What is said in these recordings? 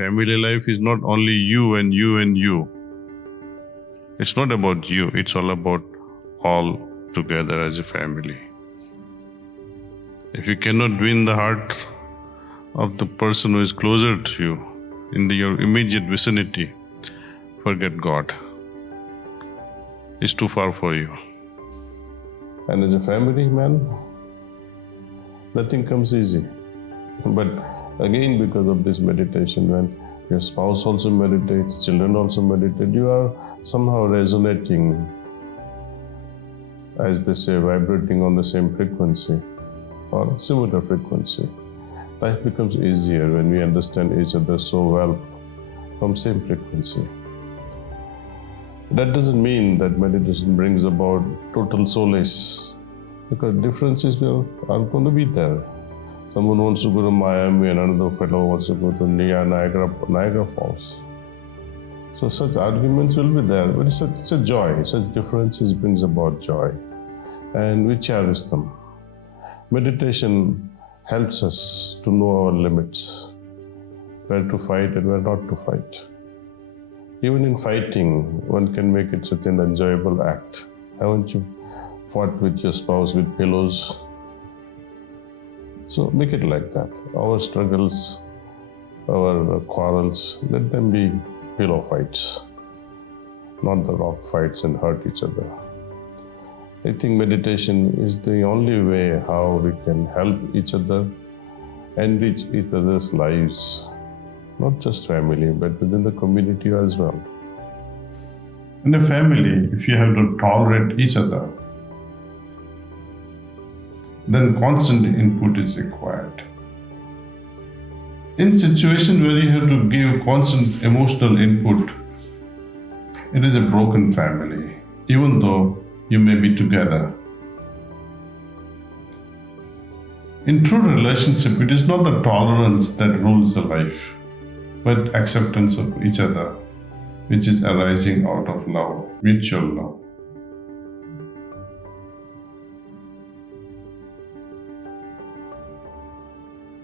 Family life is not only you and you and you. It's not about you, it's all about all together as a family. If you cannot win the heart of the person who is closer to you, in your immediate vicinity, forget God. It's too far for you. And as a family man, nothing comes easy. But again, because of this meditation, when your spouse also meditates, children also meditate, you are somehow resonating, as they say, vibrating on the same frequency or similar frequency. Life becomes easier when we understand each other so well from same frequency. That doesn't mean that meditation brings about total solace, because differences are going to be there. Someone wants to go to Miami and another fellow wants to go to Niagara Falls. So such arguments will be there, but it's a joy. Such differences brings about joy, and we cherish them. Meditation helps us to know our limits, where to fight and where not to fight. Even in fighting, one can make it such an enjoyable act. Haven't you fought with your spouse with pillows? So make it like that. Our struggles, our quarrels, let them be pillow fights, not the rock fights and hurt each other. I think meditation is the only way how we can help each other, enrich each other's lives, not just family, but within the community as well. In a family, if you have to tolerate each other, then constant input is required. In situations where you have to give constant emotional input, it is a broken family, even though you may be together. In true relationship, it is not the tolerance that rules the life, but acceptance of each other, which is arising out of love, mutual love.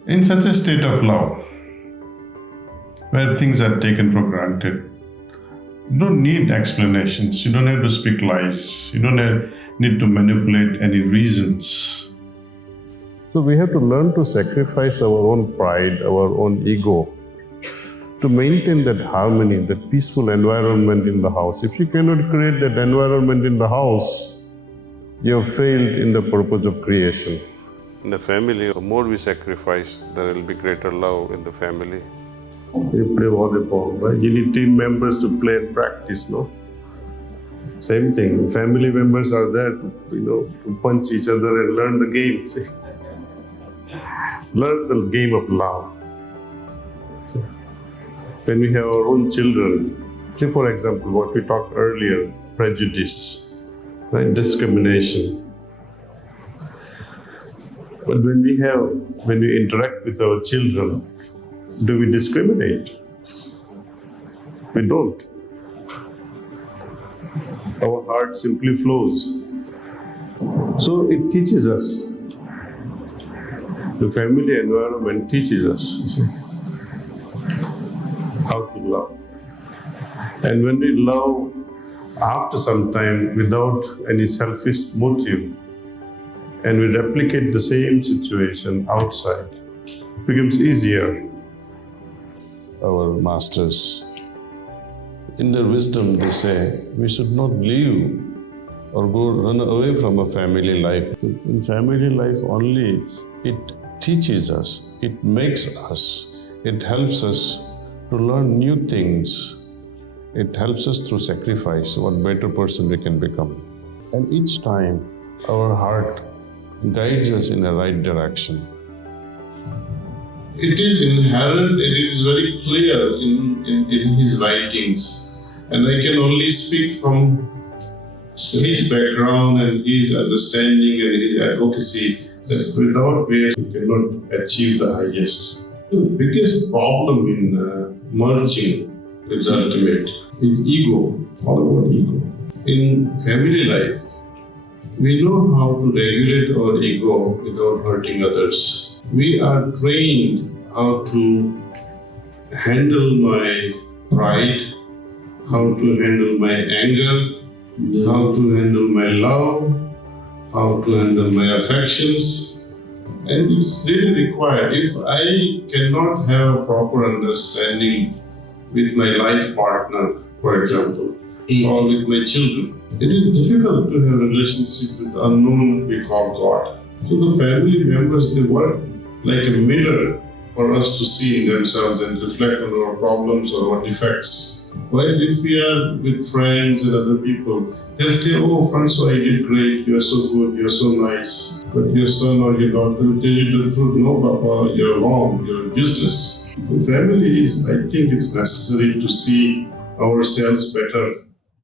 In such a state of love, where things are taken for granted, you don't need explanations, you don't have to speak lies, you don't need to manipulate any reasons. So we have to learn to sacrifice our own pride, our own ego, to maintain that harmony, that peaceful environment in the house. If you cannot create that environment in the house, you have failed in the purpose of creation. In the family, the more we sacrifice, there will be greater love in the family. You play volleyball, right? You need team members to play and practice, no? Same thing, family members are there to punch each other and learn the game. See? Learn the game of love. When we have our own children, say for example, what we talked earlier, prejudice, right? Discrimination. But when we interact with our children, do we discriminate? We don't. Our heart simply flows. So it teaches us. The family environment teaches us, you see, how to love. And when we love after some time without any selfish motive, and we replicate the same situation outside, it becomes easier. Our masters, in their wisdom, they say, we should not leave or run away from a family life. In family life only, it teaches us, it makes us, it helps us to learn new things. It helps us through sacrifice, what better person we can become. And each time, our heart guides us in the right direction. It is inherent, it is very clear in his writings, and I can only speak from his background and his understanding and his advocacy, that without which you cannot achieve the highest. The biggest problem in merging with the ultimate is ego, all about ego. In family life, we know how to regulate our ego without hurting others. We are trained how to handle my pride, how to handle my anger, how to handle my love, how to handle my affections. And it's really required. If I cannot have a proper understanding with my life partner, for example, or with my children, it is difficult to have a relationship with the unknown we call God. So the family members, they work like a mirror for us to see in themselves and reflect on our problems or our defects. While if we are with friends and other people, they'll say, oh, Francois, you did great, you're so good, you're so nice. But your son or your daughter will tell you the truth, no, Papa, you're wrong, you're useless. The family is, I think it's necessary to see ourselves better